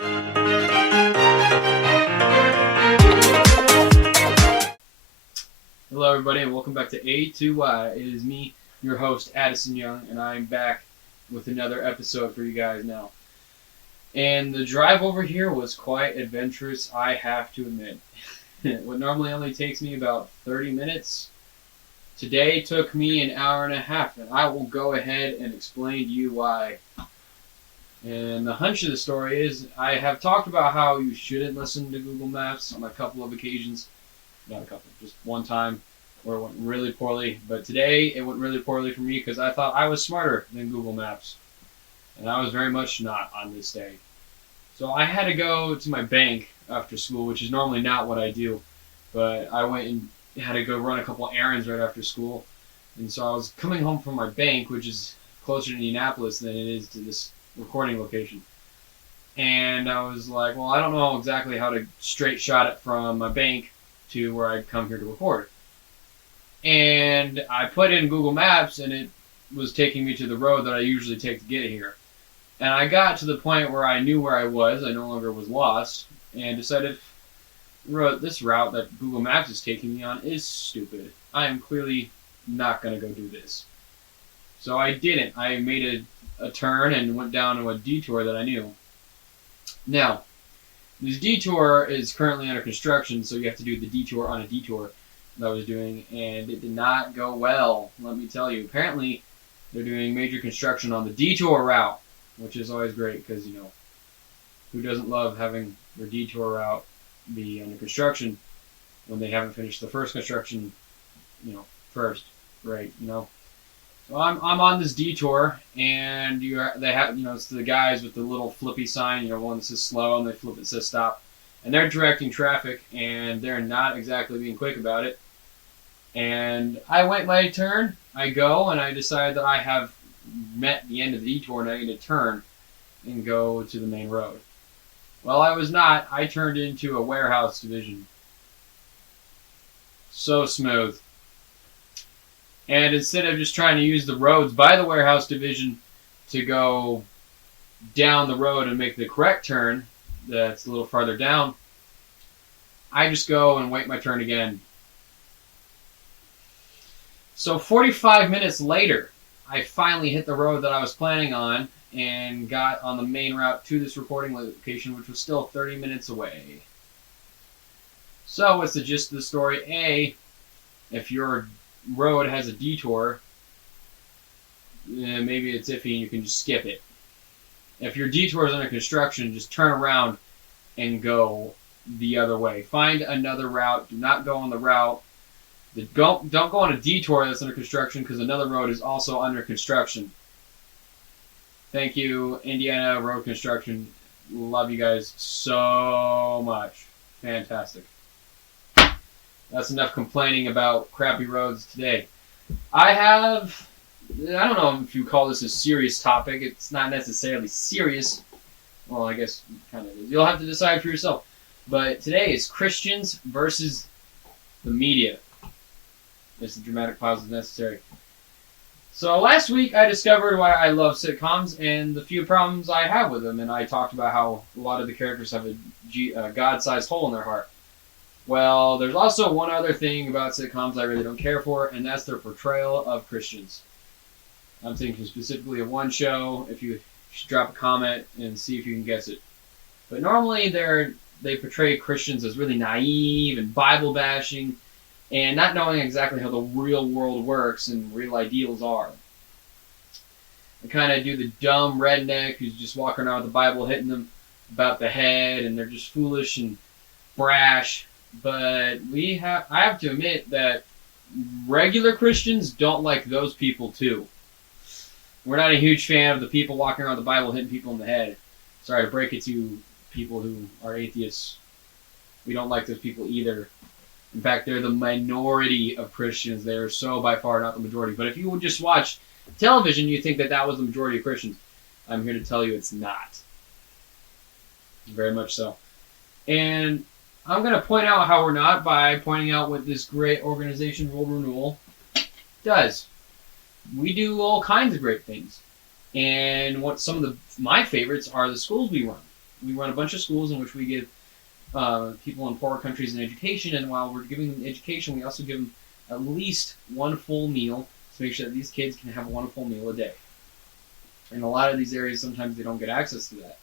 Hello everybody and welcome back to A2Y. It is me, your host Addison Young, and I'm back with another episode for you guys now. And the drive over here was quite adventurous, I have to admit. What normally only takes me about 30 minutes, today took me an hour and a half, and I will go ahead and explain to you why. And the hunch of the story is, I have talked about how you shouldn't listen to Google Maps on a couple of occasions. Not a couple, just one time where it went really poorly. But today it went really poorly for me because I thought I was smarter than Google Maps. And I was very much not on this day. So I had to go to my bank after school, which is normally not what I do. But I went and had to go run a couple errands right after school. And so I was coming home from my bank, which is closer to Indianapolis than it is to this recording location. And I was like, well, I don't know exactly how to straight shot it from my bank to where I'd come here to record. And I put in Google Maps and it was taking me to the road that I usually take to get here. And I got to the point where I knew where I was, I no longer was lost, and decided this route that Google Maps is taking me on is stupid. I am clearly not going to go do this. So I didn't. I made a turn and went down to a detour that I knew. Now, this detour is currently under construction, so you have to do the detour on a detour that I was doing, and it did not go well, let me tell you. Apparently, they're doing major construction on the detour route, which is always great because, you know, who doesn't love having their detour route be under construction when they haven't finished the first construction, first, right, So I'm on this detour, and they have, it's the guys with the little flippy sign, one that says slow, and they flip it says stop. And they're directing traffic, and they're not exactly being quick about it. And I wait my turn, I go, and I decide that I have met the end of the detour, and I need to turn and go to the main road. Well, I was not. I turned into a warehouse division. So smooth. And instead of just trying to use the roads by the warehouse division to go down the road and make the correct turn that's a little farther down, I just go and wait my turn again. So 45 minutes later, I finally hit the road that I was planning on and got on the main route to this recording location, which was still 30 minutes away. So what's the gist of the story? A, if your road has a detour, maybe it's iffy and you can just skip it. If your detour is under construction, just turn around and go the other way. Find another route. Do not go on the route. Don't go on a detour that's under construction because another road is also under construction. Thank you, Indiana Road Construction. Love you guys so much. Fantastic. That's enough complaining about crappy roads today. I don't know if you call this a serious topic. It's not necessarily serious. Well, I guess it kind of is. You'll have to decide for yourself. But today is Christians versus the media. It's a dramatic pause is necessary. So last week I discovered why I love sitcoms and the few problems I have with them. And I talked about how a lot of the characters have a God-sized hole in their heart. Well, there's also one other thing about sitcoms I really don't care for, and that's their portrayal of Christians. I'm thinking specifically of one show. If you should drop a comment and see if you can guess it. But normally they portray Christians as really naive and Bible bashing and not knowing exactly how the real world works and real ideals are. They kind of do the dumb redneck who's just walking around with the Bible hitting them about the head, and they're just foolish and brash. But I have to admit that regular Christians don't like those people too. We're not a huge fan of the people walking around with the Bible hitting people in the head. Sorry to break it to people who are atheists. We don't like those people either. In fact, they're the minority of Christians. They are so by far not the majority. But if you would just watch television, you think that was the majority of Christians. I'm here to tell you it's not. Very much so. And I'm going to point out how we're not by pointing out what this great organization, Renewal, does. We do all kinds of great things. And what some of my favorites are the schools we run. we run a bunch of schools in which we give people in poorer countries an education, and while we're giving them education, we also give them at least one full meal to make sure that these kids can have one full meal a day. In a lot of these areas, sometimes they don't get access to that.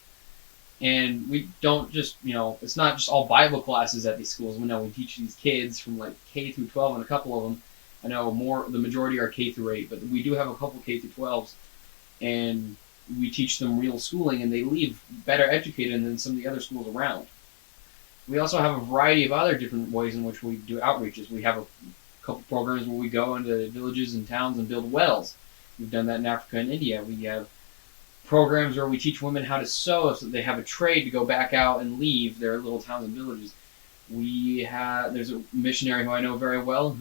And we don't just, it's not just all Bible classes at these schools. We teach these kids from like K through 12, and a couple of them, I know the majority are K through 8, but we do have a couple K through 12s, and we teach them real schooling, and they leave better educated than some of the other schools around. We also have a variety of other different ways in which we do outreaches. We have a couple programs where we go into villages and towns and build wells. We've done that in Africa and India. We have programs where we teach women how to sew so that they have a trade to go back out and leave their little towns and villages. There's a missionary who I know very well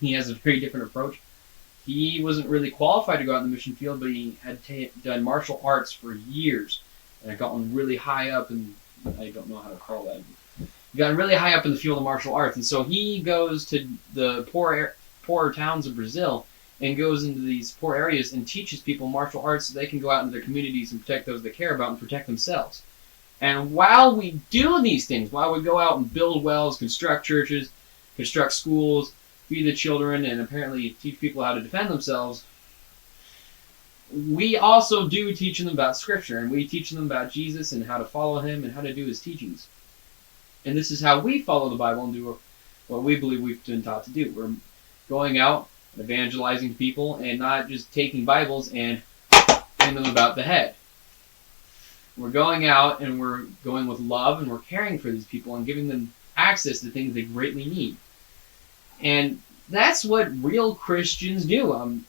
he has a very different approach. He wasn't really qualified to go out in the mission field, but he had done martial arts for years and had gotten really high up in, I don't know how to call that. He got really high up in the field of martial arts, and so he goes to the poorer towns of Brazil and goes into these poor areas and teaches people martial arts so they can go out into their communities and protect those they care about and protect themselves. And while we do these things, while we go out and build wells, construct churches, construct schools, feed the children, and apparently teach people how to defend themselves, we also do teach them about Scripture, and we teach them about Jesus and how to follow him and how to do his teachings. And this is how we follow the Bible and do what we believe we've been taught to do. We're going out and evangelizing people and not just taking Bibles and hitting them about the head. We're going out and we're going with love, and we're caring for these people and giving them access to things they greatly need. And that's what real Christians do.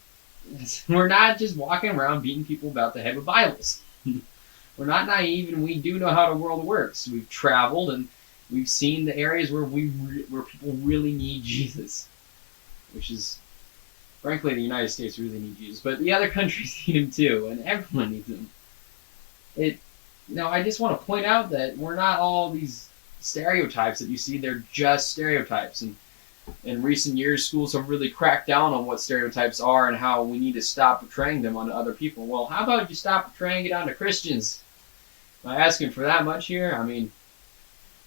We're not just walking around beating people about the head with Bibles. We're not naive, and we do know how the world works. We've traveled, and we've seen the areas where people really need Jesus, which is, frankly, the United States really need Jesus, but the other countries need him too, and everyone needs him. I just want to point out that we're not all these stereotypes that you see. They're just stereotypes, and in recent years, schools have really cracked down on what stereotypes are and how we need to stop portraying them onto other people. Well, how about you stop portraying it onto Christians? Am I asking for that much here? I mean,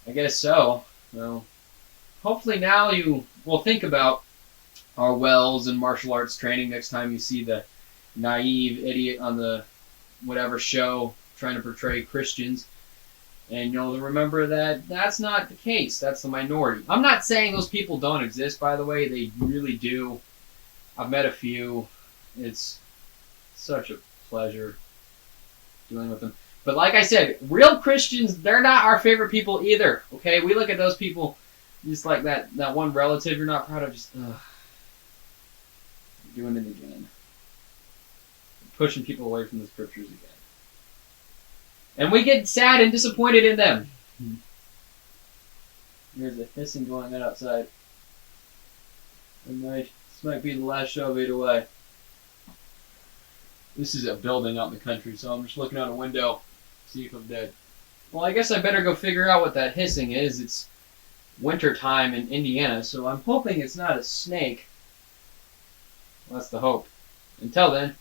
I guess so. Well, hopefully now you will think about our wells and martial arts training next time you see the naive idiot on the whatever show trying to portray Christians. And you'll remember that that's not the case. That's the minority. I'm not saying those people don't exist, by the way. They really do. I've met a few. It's such a pleasure dealing with them. But like I said, real Christians, they're not our favorite people either. Okay? We look at those people just like that one relative you're not proud of, just, doing it again. Pushing people away from the Scriptures again. And we get sad and disappointed in them. There's a hissing going on outside. This might be the last show of 808. This is a building out in the country, so I'm just looking out a window to see if I'm dead. Well, I guess I better go figure out what that hissing is. It's winter time in Indiana, so I'm hoping it's not a snake. Well, that's the hope. Until then,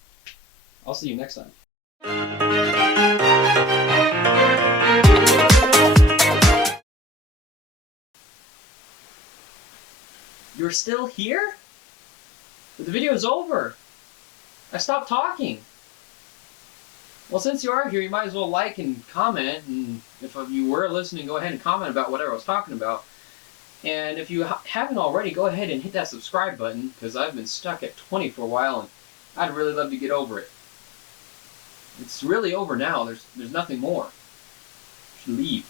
I'll see you next time. You're still here? But the video's over. I stopped talking. Well, since you are here, you might as well like and comment. And if you were listening, go ahead and comment about whatever I was talking about. And if you haven't already, go ahead and hit that subscribe button, because I've been stuck at 20 for a while, and I'd really love to get over it. It's really over now. There's nothing more. You should leave.